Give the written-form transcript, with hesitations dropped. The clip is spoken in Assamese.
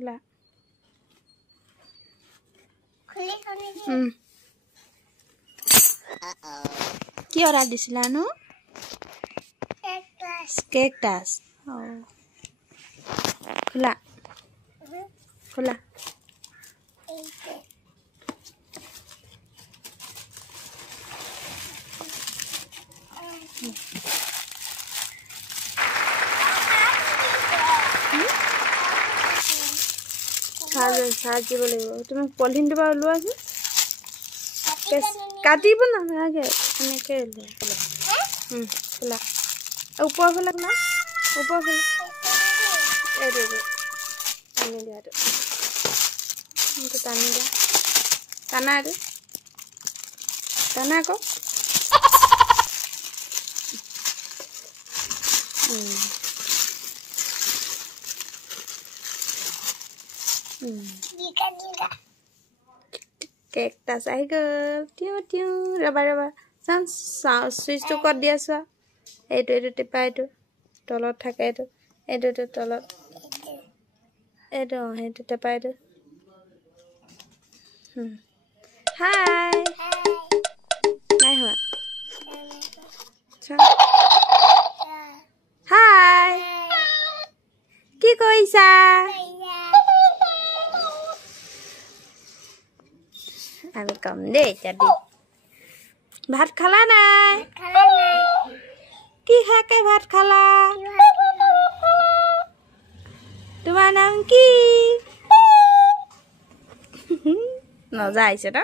খোলা কি অৰ্ডাৰ দিছিলা নো কেকটাছ খোলা খোলা চাৰ্জ দিব লাগিব তুমি পলিথিনটো বাৰু ওলোৱাচোন কাটিব নালাগে এনেকৈ খোলা ওপৰ ফালে না ওপৰ ফালে এইটো টানি দিয়া এইটো টানি দিয়া টানা এইটো টানা আকৌ কেকটাছ আহি গ'ল টিউ টিউ ৰবা ৰবা চাওঁ চুইচটো ক'ত দি আছো এইটো টিপা এইটো তলত থাকে এইটো তলত এইটো সেইটো টিপা এইটো হাই নাই হোৱা হাই কি কৰিছা আমি কম দেই এতিয়া দি ভাত খালা নাই কি শাকে ভাত খালা তোমাৰ নাম কি নজা আহিছে ন